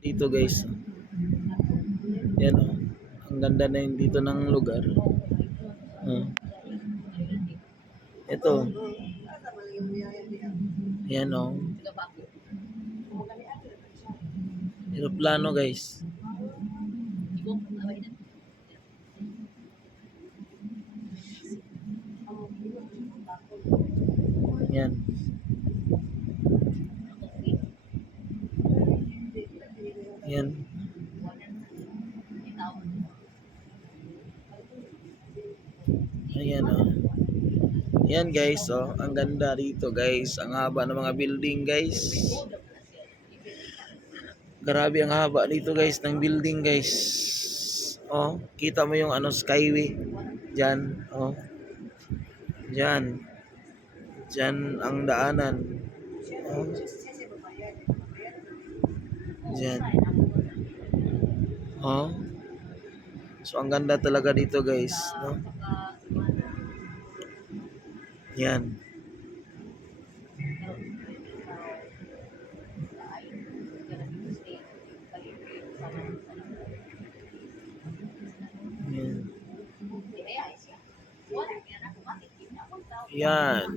Dito guys, yan o. Ang ganda na yun dito ng lugar. Ito, yan o. Aeroplano guys. Yan. Yan. Ayan o. Yan guys, oh. Ang ganda dito guys. Ang haba ng mga building guys. Grabe ang haba dito guys ng building guys. Oh, kita mo yung ano skyway. Diyan, oh. Diyan. Diyan ang daanan. Oh. Diyan. Oh. So ang ganda talaga dito guys, no? Yan. Yan. Yan.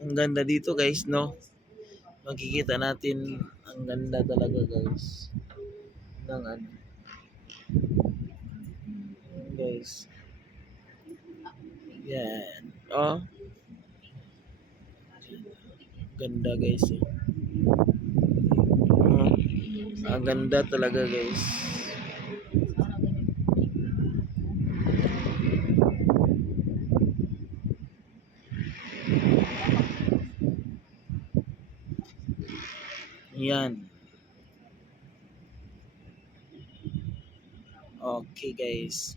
Ang ganda dito guys, no? Makikita natin ang ganda talaga guys. Ng ano. Guys. Yan. Oh. Ganda guys. Eh. Oh. Ang ganda talaga guys. Yan. Okay guys.